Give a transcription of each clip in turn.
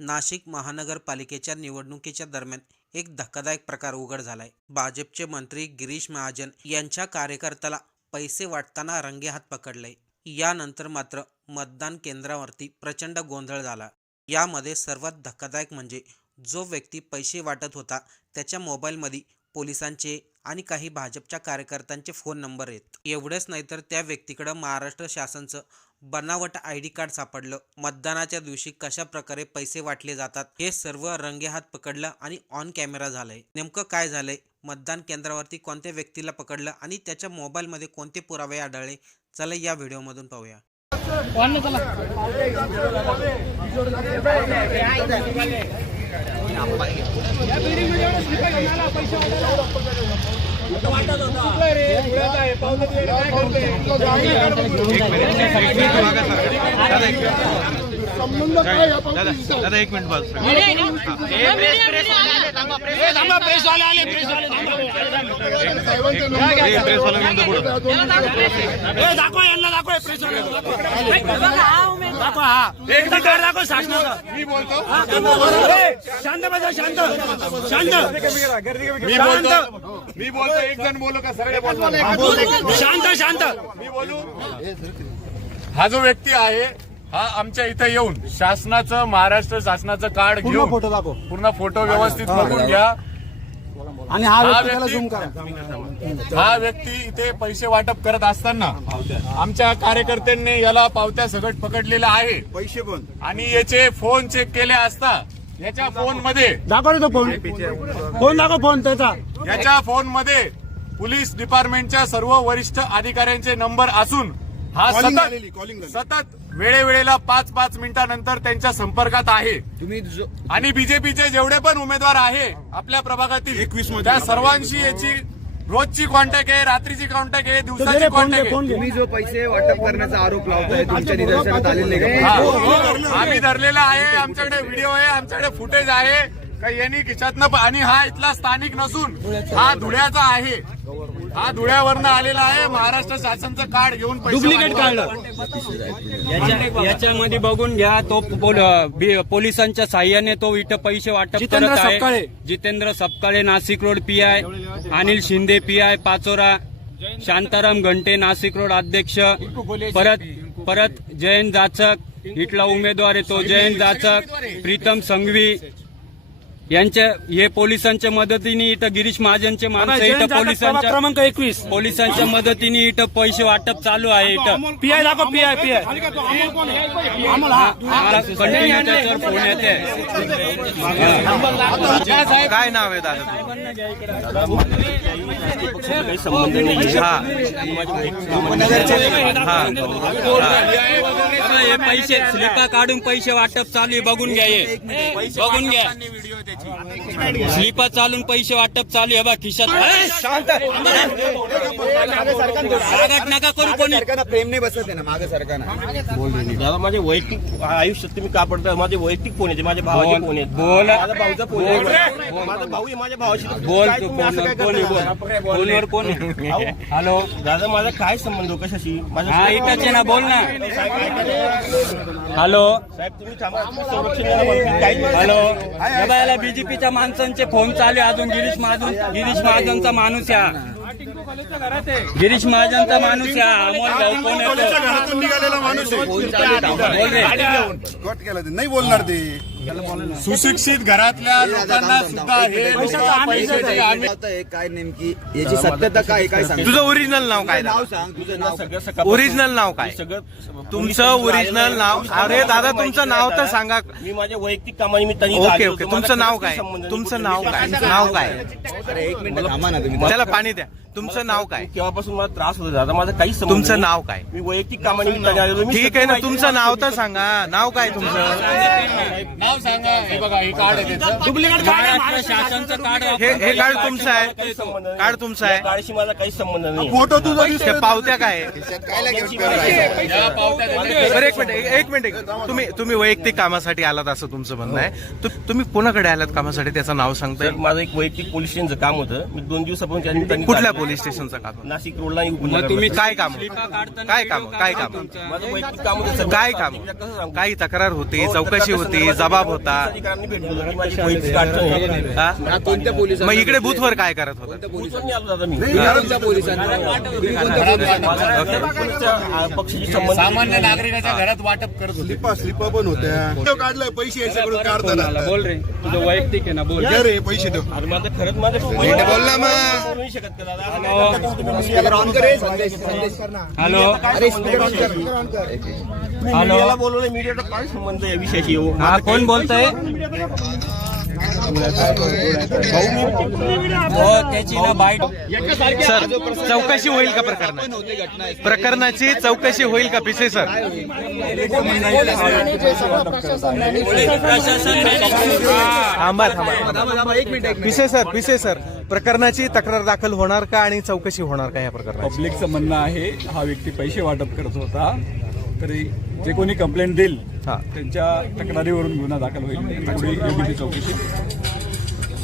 नाशिक महानगरपालिकेच्या निवडणुकीच्या दरम्यान एक धक्कादायक प्रकार उघड झालाय. भाजपचे मंत्री गिरीश महाजन यांच्या कार्यकर्त्याला पैसे वाटताना रंगेहात पकडले. यानंतर मात्र मतदान केंद्रावरती प्रचंड गोंधळ झाला. यामध्ये सर्वात धक्कादायक म्हणजे जो व्यक्ती पैसे वाटत होता त्याच्या मोबाईलमध्ये पोलिसांचे आणि काही भाजपच्या कार्यकर्त्यांचे फोन नंबर आहेत. एवढेच नाही तर त्या व्यक्तीकडं महाराष्ट्र शासनचं बनावट आय डी कार्ड सापडलं. मतदानाच्या दिवशी कशा प्रकारे पैसे वाटले जातात हे सर्व रंगेहात पकडलं आणि ऑन कॅमेरा झालंय. नेमकं काय झालंय? मतदान केंद्रावरती कोणत्या व्यक्तीला पकडलं आणि त्याच्या मोबाईलमध्ये कोणते पुरावे आढळले? चला या व्हिडिओमधून पाहूया. दादा एक मिनिट बस प्रेस वाला घेऊन जा पुढं. दाखवा यांना दाखवा दाखवा हा. एकदा कार्ड दाखव शासनाचं. मी बोलतो. शांत बसा शांत. शांत. मी बोलतो. मी बोलतो एक जण बोलू का सगळे बोलतो शांत शांत. मी बोलू? हा जो व्यक्ती आहे हा आमच्या इथं येऊन शासनाचं महाराष्ट्र शासनाचं कार्ड घेऊन फोटो दाखव. पूर्ण फोटो व्यवस्थित बघून घ्या. आणि हा हा व्यक्ती त्याला व्यक्ती- झूम करा हा व्यक्ती इथे पैसे वाटप करत असताना आमच्या कार्यकर्त्यांनी याला पावत्या सगट पकडलेला आहे. पैसे पण. आणि याचे फोन चेक केले असता याच्या फोनमध्ये दाखव रे तो फोन. फोन दाखव फोन त्याचा. याच्या फोनमध्ये पोलीस डिपार्टमेंटच्या सर्व वरिष्ठ अधिकाऱ्यांचे नंबर असून हा सतत. सतत वेळेवेळेला पाच पाच मिनिटानंतर त्यांच्या संपर्कात आहे. तुम्ही जो- आणि बीजेपीचे जेवढे पण उमेदवार आहे आपल्या प्रभागातील 21 मध्ये. त्या सर्वांशी याची रोजची कॉन्टॅक्ट आहे रात्रीची कॉन्टॅक्ट आहे दिवसाची कॉन्टॅक्ट आहे. तुम्ही जो पैसे वाटप करण्याचा आरोप लावताय तुमच्या निदर्शनात आलेले का? हा. आम्ही धरलेला आहे आमच्याकडे व्हिडिओ आहे आमच्याकडे फुटेज आहे. का यांनी खिशातनं आणि हा इथला स्थानिक नसून हा धुळ्याचा आहे. हा धुळ्यावरनं आलेला आहे. महाराष्ट्र शासनचं कार्ड घेऊन पैसे डुप्लिकेट याच्या- याच्यामध्ये बघून घ्या तो पोलिसांच्या साह्याने तो इथं पैसे वाटप जितेंद्र करत सपकाळे. आहे Jitendra Sapkale Nashik road P I Anil Shinde P I Pachora Shantaram Ghante Nashik road अध्यक्ष परत परत जयंत जाचक इथला उमेदवार आहे तो जयंत जाचक प्रीतम संघवी यांच्या हे पोलिसांच्या मदतीने इथं गिरीश महाजनचे माणसं इथं पोलिसांच्या क्रमांक एकवीस. पोलिसांच्या मदतीने इथं पैसे वाटप चालू आहे इथं. पी आय दाखव पी आय पी आय. मला कंटिन्यू त्याच्यावर फोन येते काय नाव आहे दादा हा. हा. हे पैसे स्लिपा काढून पैसे वाटप चालू आहे. बघून घ्या हे. बघून घ्या. स्लिपा चालून पैसे वाटप चालू आहे बा खिशात रागात नका करू कोणी प्रेम नाही बसत आहे ना मागे सरकारनं दादा माझे वैयक्तिक आयुष्यात तुम्ही का पडता माझे वैयक्तिक फोन येते माझ्या भावाचे बोल, फोन आहेत बोल. माझा भाऊचा फोन आहे माझा भाऊ आहे माझ्या भावाशी बोल काय तू तुम्ही असं काय फोनवर कोण आहे कोण आहे हॅलो दादा माझा काय संबंध हो कशाशी माझा हा आहे ना बोल ना हॅलो साहेब तुम्ही थांबा संरक्षण. हॅलो याला बीजेपीच्या माणसांचे फोन चालू अजून गिरीश महाजन गिरीश महाजनचा माणूस या गिरीश महाजनचा माणूस या अमोल भाऊ कोण पोलिसाच्या येतो घरातून निघालेला माणूस आहे बोल रे. नाही बोलणार ते सुशिक्षित घरातल्या लोकांना सुद्धा हे पैशाची काय नेमकी? याची सत्यता काय काय सांग तुझं ओरिजिनल नाव काय नाव सांग तुझं नाव ओरिजिनल नाव काय? सगळं तुमचं ओरिजिनल नाव? अरे दादा तुमचं नाव तर सांगा. मी माझ्या वैयक्तिक कामानिमित्ताने ओके ओके. तुमचं नाव काय. तुमचं नाव काय? नाव काय? अरे एक मिनिट थांबा ना तुम्ही. त्याला पाणी द्या. तुमचं नाव काय? केव्हापासून मला त्रास होतो दादा? माझा काही संबंध तुमचं. नाव काय? मी वैयक्तिक कामानिमित्ताने आलेलो मी ठीक आहे ना तुमचं नाव तर सांगा. नाव काय तुमचं? नाव सांगा बघा हे कार्ड आहे त्याचं. डुप्लिकेट कार्ड आहे. महाराष्ट्र शासनचं कार्ड हे हे कार्ड तुमचं आहे. कार्ड तुमचं आहे. कार्डशी माझा काही संबंध नाही. फोटो तुझा हे पावत्या काय? या पावत्या बरं एक मिनिट एक- एक मिनिट. तुम्ही तुम्ही वैयक्तिक कामासाठी आलात असं तुमचं म्हणणं आहे. तु- तुम्ही कोणाकडे आलात कामासाठी? त्याचं नाव सांगता तर येईल माझं एक वैयक्तिक पोलीस स्टेशनचं काम होतं. मी दोन दिवसापासून त्या निमित्ताने कुठल्या. पोलीस स्टेशनचं काम नाशिक रोडला तुम्ही. काय काम? काय काम? काय काम. काय काम? कसं सांगू? काही तक्रार होती हो, चौकशी होती जबाब होता. हा? मग इकडे बुथवर काय करत होता? पोलिसांनी आलो दादा मी? कोणत्या पोलिसांना? माझा पक्षाची संबंध सामान्य नागरिकाच्या घरात वाटप करत होते. स्लिपा स्लिपा पण होत्या. काढलाय पैसे बोल रे. तुझं वैयक्तिक आहे ना बोल. रे पैसे खरंच माझं बोल ना मग. शकत का दादा? हॅलो. हॅलो. बोलवलं मीडियाचा काय संबंध या विषयाशी? हा कोण बोलतय? सर चौकशी होईल का प्रकरणाची? प्रकरणाची चौकशी होईल का पिसे सर? थांबा थांबा एक मिनिट पिसे सर पिसे सर प्रकरणाची तक्रार दाखल होणार का आणि चौकशी होणार का या प्रकरणाची? पब्लिकचं म्हणणं आहे हा व्यक्ती पैसे वाटप करत होता. तरी जे कोणी कंप्लेंट देईल हा. त्यांच्या तक्रारीवरून गुन्हा दाखल होईल पुढे योग्य ती चौकशी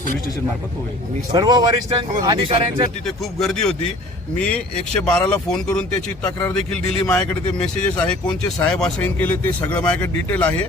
पोलीस स्टेशन मार्फत होईल. सर्व वरिष्ठ अधिकाऱ्यांच्या तिथे खूप गर्दी होती. मी एकशे बाराला फोन करून त्याची तक्रार देखील दिली. माझ्याकडे ते मेसेजेस आहे. कोणचे साहेब असाईन केले ते सगळं माझ्याकडे डिटेल आहे.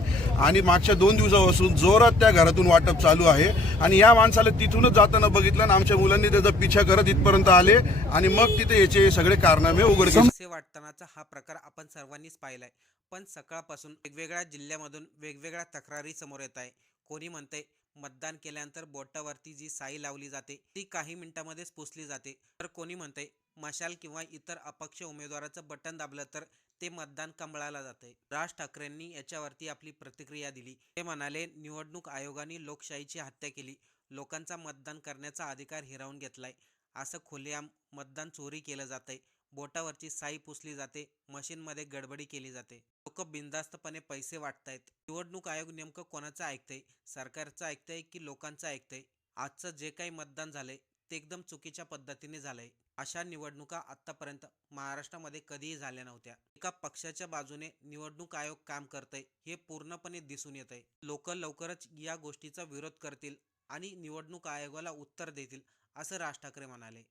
आणि मागच्या दोन दिवसापासून जोरात त्या घरातून वाटप चालू आहे. आणि या माणसाला तिथूनच जाताना बघितलं आणि आमच्या मुलांनी त्याचा पिछा करत इथपर्यंत आले. आणि मग तिथे याचे सगळे कारनामे उघड केले वाटतानाचा हा प्रकार आपण सर्वांनीच पाहिलाय. पण सकाळपासून वेगवेगळ्या जिल्ह्यामधून वेगवेगळ्या तक्रारी समोर येत आहे. कोणी म्हणते मतदान केल्यानंतर बोटावरती जी साई लावली जाते ती काही मिनिटांमध्येच पुसली जाते. तर कोणी म्हणते मशाल किंवा इतर अपक्ष उमेदवाराचं बटन दाबलं तर ते मतदान कमळाला जाते राज ठाकरेंनी याच्यावरती आपली प्रतिक्रिया दिली. ते म्हणाले निवडणूक आयोगाने लोकशाहीची हत्या केली. लोकांचा मतदान करण्याचा अधिकार हिरावून घेतलाय. असं खुलेआम मतदान चोरी केलं जातंय. बोटावरची साई पुसली जाते मशीनमध्ये गडबडी केली जाते. लोक बिनधास्तपणे पैसे वाटतायत. निवडणूक आयोग नेमकं कोणाचं ऐकतंय? सरकारचं ऐकतंय की लोकांचं ऐकतंय? आजचं जे काही मतदान झालंय ते एकदम चुकीच्या पद्धतीने झालंय. अशा निवडणुका आतापर्यंत महाराष्ट्रामध्ये कधीही झाल्या नव्हत्या. एका पक्षाच्या बाजूने निवडणूक आयोग काम करतंय हे पूर्णपणे दिसून येत आहे लोक लवकरच या गोष्टीचा विरोध करतील आणि निवडणूक आयोगाला उत्तर देतील असं राज ठाकरे म्हणाले.